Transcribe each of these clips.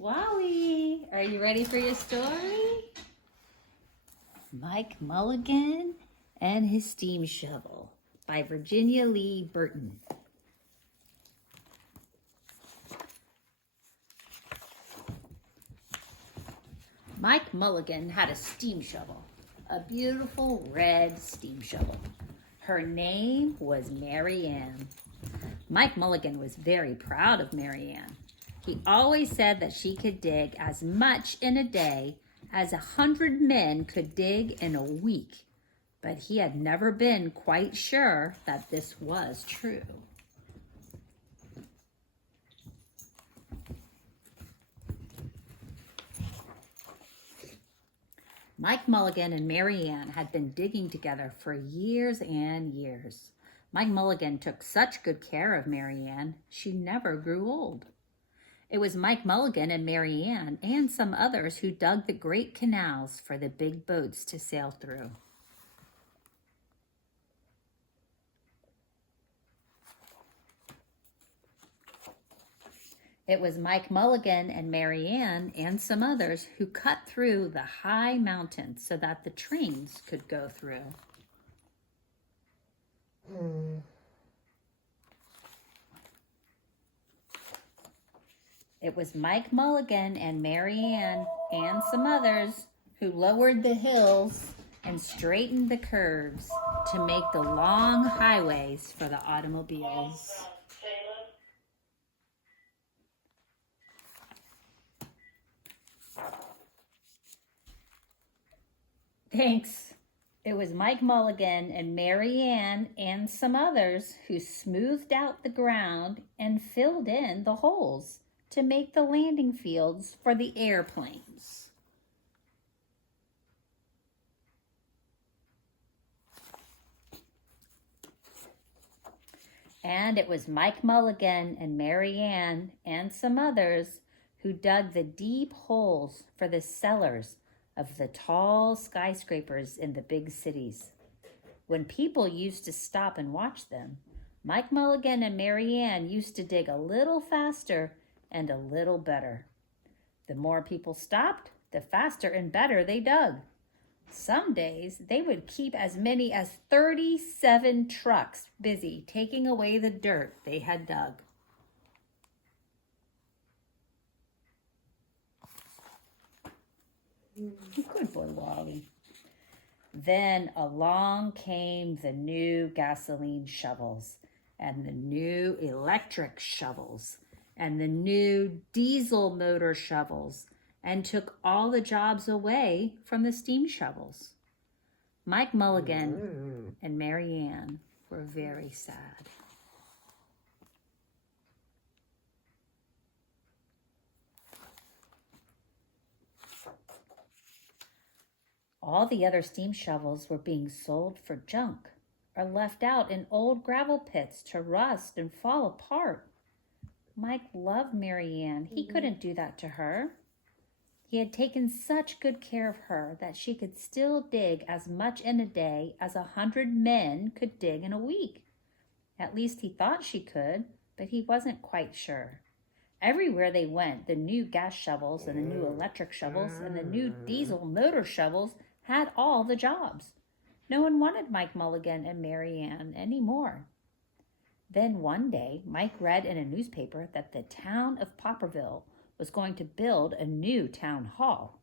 Wally, are you ready for your story? Mike Mulligan and His Steam Shovel by Virginia Lee Burton. Mike Mulligan had a steam shovel, a beautiful red steam shovel. Her name was Mary Ann. Mike Mulligan was very proud of Mary Ann. He always said that she could dig as much in a day as 100 men could dig in a week, but he had never been quite sure that this was true. Mike Mulligan and Mary Ann had been digging together for years and years. Mike Mulligan took such good care of Mary Ann, she never grew old. It was Mike Mulligan and Mary Ann and some others who dug the great canals for the big boats to sail through. It was Mike Mulligan and Mary Ann and some others who cut through the high mountains so that the trains could go through. It was Mike Mulligan and Mary Ann and some others who lowered the hills and straightened the curves to make the long highways for the automobiles. Thanks. It was Mike Mulligan and Mary Ann and some others who smoothed out the ground and filled in the holes to make the landing fields for the airplanes. And it was Mike Mulligan and Mary Ann and some others who dug the deep holes for the cellars of the tall skyscrapers in the big cities. When people used to stop and watch them, Mike Mulligan and Mary Ann used to dig a little faster and a little better. The more people stopped, the faster and better they dug. Some days they would keep as many as 37 trucks busy taking away the dirt they had dug. Good boy, Wally. Then along came the new gasoline shovels and the new electric shovels and the new diesel motor shovels and took all the jobs away from the steam shovels. Mike Mulligan and Mary Ann were very sad. All the other steam shovels were being sold for junk or left out in old gravel pits to rust and fall apart. Mike loved Mary Ann. He couldn't do that to her. He had taken such good care of her that she could still dig as much in a day as 100 men could dig in a week. At least he thought she could, but he wasn't quite sure. Everywhere they went, the new gas shovels and the new electric shovels and the new diesel motor shovels had all the jobs. No one wanted Mike Mulligan and Mary Ann anymore. Then one day, Mike read in a newspaper that the town of Popperville was going to build a new town hall.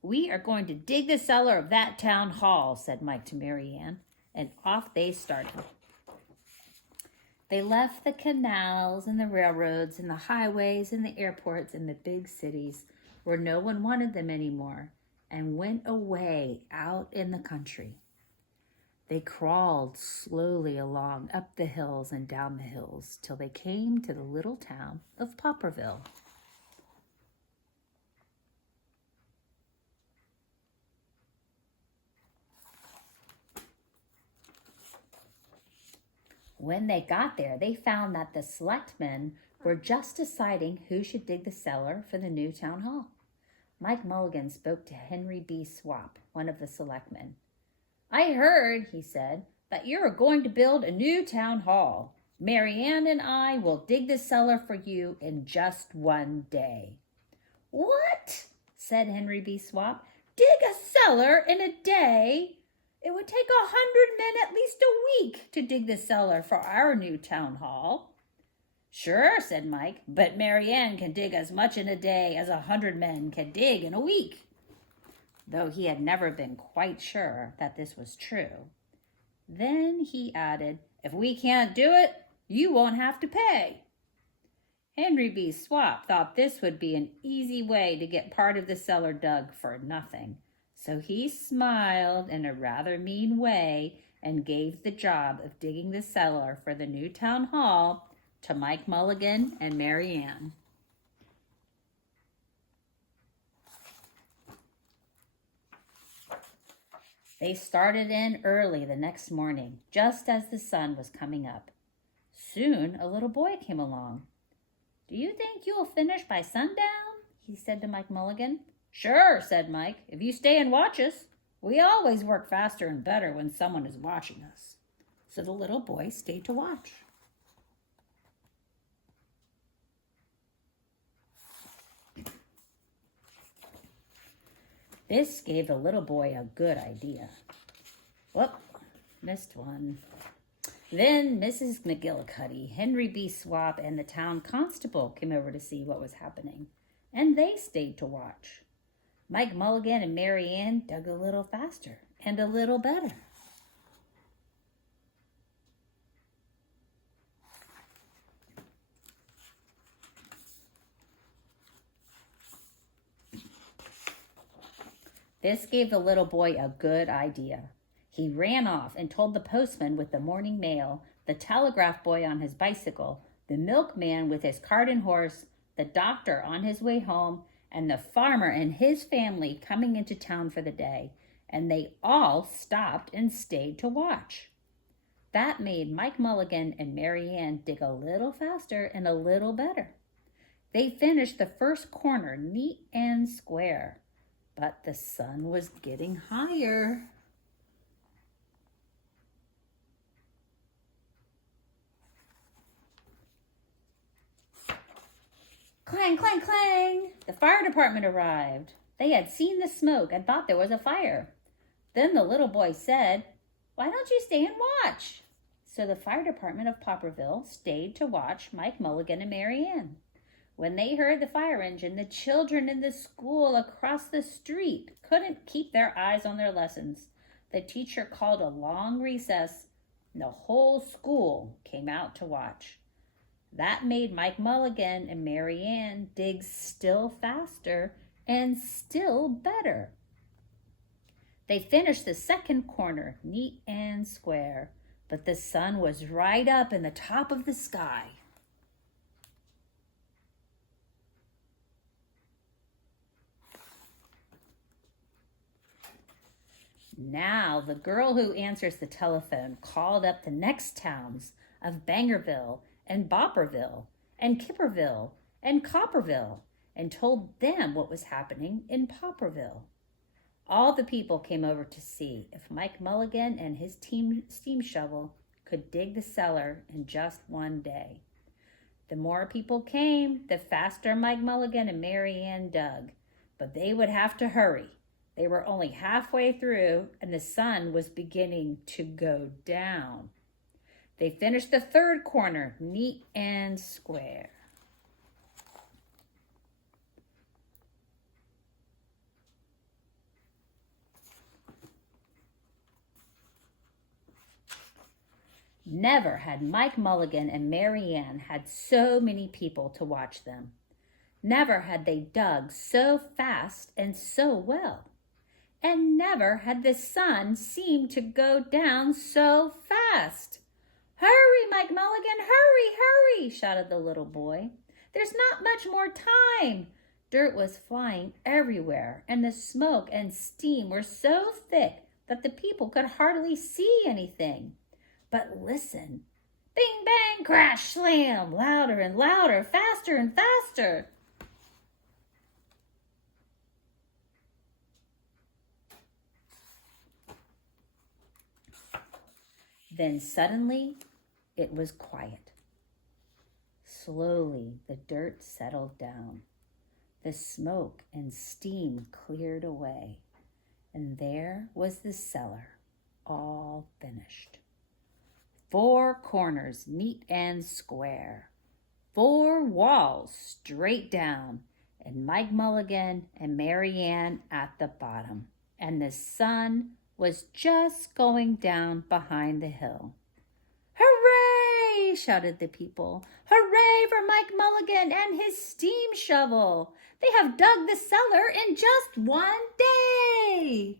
"We are going to dig the cellar of that town hall," said Mike to Mary Ann, and off they started. They left the canals and the railroads and the highways and the airports and the big cities where no one wanted them anymore and went away out in the country. They crawled slowly along up the hills and down the hills till they came to the little town of Popperville. When they got there, they found that the selectmen were just deciding who should dig the cellar for the new town hall. Mike Mulligan spoke to Henry B. Swap, one of the selectmen. "I heard," he said, "that you're going to build a new town hall. Mary Ann and I will dig the cellar for you in just one day." "What?" said Henry B. Swap. "Dig a cellar in a day? It would take 100 men at least a week to dig the cellar for our new town hall." "Sure," said Mike, "but Mary Ann can dig as much in a day as 100 men can dig in a week," though he had never been quite sure that this was true. Then he added, "If we can't do it, you won't have to pay." Henry B. Swap thought this would be an easy way to get part of the cellar dug for nothing, so he smiled in a rather mean way and gave the job of digging the cellar for the new town hall to Mike Mulligan and Mary Ann. They started in early the next morning, just as the sun was coming up. Soon a little boy came along. "Do you think you'll finish by sundown?" he said to Mike Mulligan. "Sure," said Mike, "if you stay and watch us. We always work faster and better when someone is watching us." So the little boy stayed to watch. This gave the little boy a good idea. Whoop, missed one. Then Mrs. McGillicuddy, Henry B. Swap, and the town constable came over to see what was happening, and they stayed to watch. Mike Mulligan and Mary Ann dug a little faster and a little better. This gave the little boy a good idea. He ran off and told the postman with the morning mail, the telegraph boy on his bicycle, the milkman with his cart and horse, the doctor on his way home, and the farmer and his family coming into town for the day, and they all stopped and stayed to watch. That made Mike Mulligan and Mary Ann dig a little faster and a little better. They finished the first corner neat and square. But the sun was getting higher. Clang, clang, clang! The fire department arrived. They had seen the smoke and thought there was a fire. Then the little boy said, "Why don't you stay and watch?" So the fire department of Popperville stayed to watch Mike Mulligan and Mary Ann. When they heard the fire engine, the children in the school across the street couldn't keep their eyes on their lessons. The teacher called a long recess, and the whole school came out to watch. That made Mike Mulligan and Mary Ann dig still faster and still better. They finished the second corner neat and square, but the sun was right up in the top of the sky. Now the girl who answers the telephone called up the next towns of Bangerville and Bopperville and Kipperville and Copperville and told them what was happening in Popperville. All the people came over to see if Mike Mulligan and his steam shovel could dig the cellar in just one day. The more people came, the faster Mike Mulligan and Mary Ann dug, but they would have to hurry. They were only halfway through, and the sun was beginning to go down. They finished the third corner, neat and square. Never had Mike Mulligan and Mary Ann had so many people to watch them. Never had they dug so fast and so well. And never had the sun seemed to go down so fast. "Hurry, Mike Mulligan, hurry, hurry," shouted the little boy. "There's not much more time." Dirt was flying everywhere, and the smoke and steam were so thick that the people could hardly see anything. But listen. Bing, bang, crash, slam, louder and louder, faster and faster. Then suddenly, it was quiet. Slowly, the dirt settled down. The smoke and steam cleared away, and there was the cellar, all finished. 4 corners neat and square, 4 walls straight down, and Mike Mulligan and Mary Ann at the bottom, and the sun was just going down behind the hill. "Hooray!" shouted the people. "Hooray for Mike Mulligan and his steam shovel! They have dug the cellar in just one day!"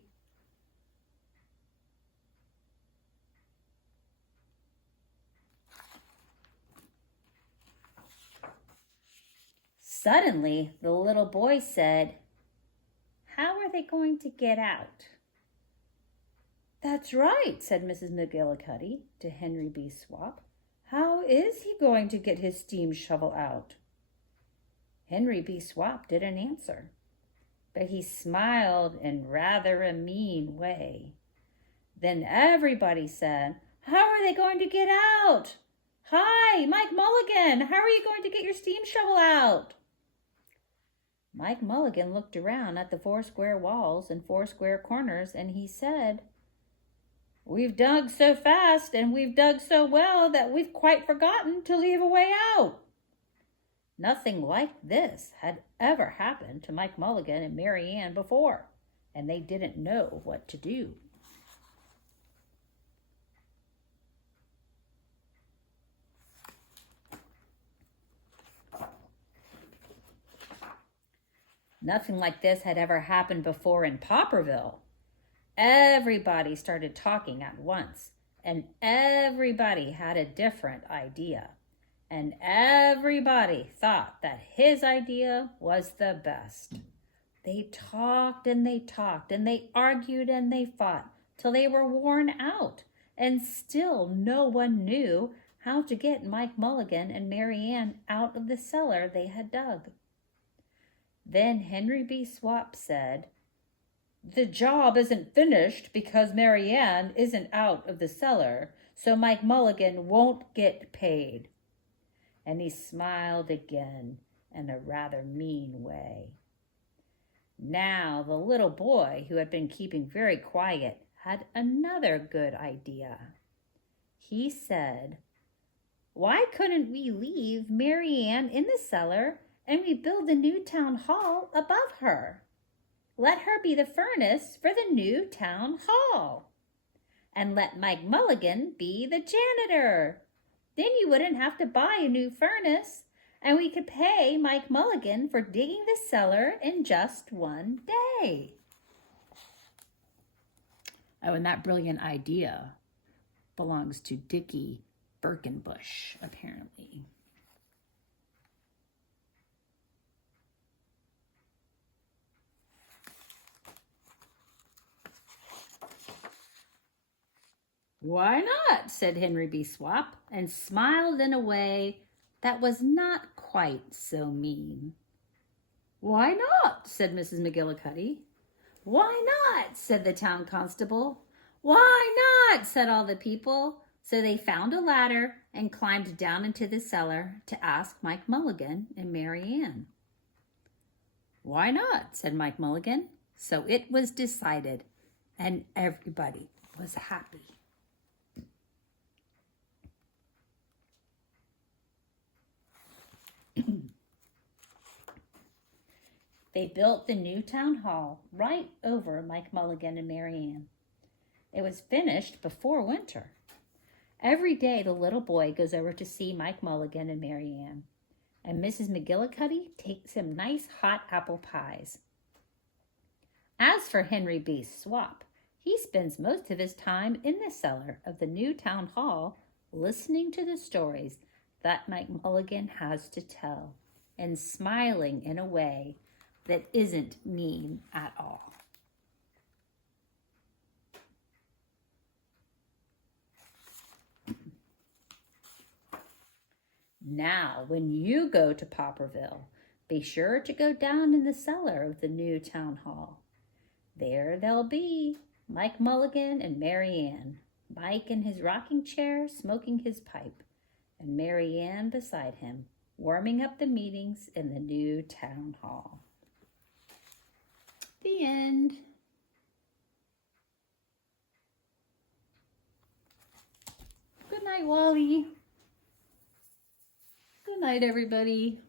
Suddenly, the little boy said, "How are they going to get out?" "That's right," said Mrs. McGillicuddy to Henry B. Swap. "How is he going to get his steam shovel out?" Henry B. Swap didn't answer, but he smiled in rather a mean way. Then everybody said, "How are they going to get out? Hi, Mike Mulligan, how are you going to get your steam shovel out?" Mike Mulligan looked around at the 4 square walls and 4 square corners, and he said, "We've dug so fast and we've dug so well that we've quite forgotten to leave a way out." Nothing like this had ever happened to Mike Mulligan and Mary Ann before, and they didn't know what to do. Nothing like this had ever happened before in Popperville. Everybody started talking at once, and everybody had a different idea. And everybody thought that his idea was the best. They talked and they talked, and they argued and they fought till they were worn out, and still no one knew how to get Mike Mulligan and Mary Ann out of the cellar they had dug. Then Henry B. Swap said, "The job isn't finished because Mary Ann isn't out of the cellar, so Mike Mulligan won't get paid." And he smiled again in a rather mean way. Now the little boy, who had been keeping very quiet, had another good idea. He said, "Why couldn't we leave Mary Ann in the cellar and we build the new town hall above her? Let her be the furnace for the new town hall. And let Mike Mulligan be the janitor. Then you wouldn't have to buy a new furnace, and we could pay Mike Mulligan for digging the cellar in just one day." Oh, and that brilliant idea belongs to Dickie Birkenbush, apparently. "Why not?" said Henry B. Swap, and smiled in a way that was not quite so mean. "Why not?" said Mrs. McGillicuddy. "Why not?" said the town constable. "Why not?" said all the people. So they found a ladder and climbed down into the cellar to ask Mike Mulligan and Mary Ann. "Why not?" said Mike Mulligan. So it was decided, and everybody was happy. They built the new town hall right over Mike Mulligan and Mary Ann. It was finished before winter. Every day the little boy goes over to see Mike Mulligan and Mary Ann, and Mrs. McGillicuddy takes him nice hot apple pies. As for Henry B. Swap, he spends most of his time in the cellar of the new town hall listening to the stories that Mike Mulligan has to tell and smiling in a way that isn't mean at all. Now, when you go to Popperville, be sure to go down in the cellar of the new town hall. There they'll be, Mike Mulligan and Mary Ann, Mike in his rocking chair smoking his pipe, and Mary Ann beside him, warming up the meetings in the new town hall. The end. Good night, Wally. Good night, everybody.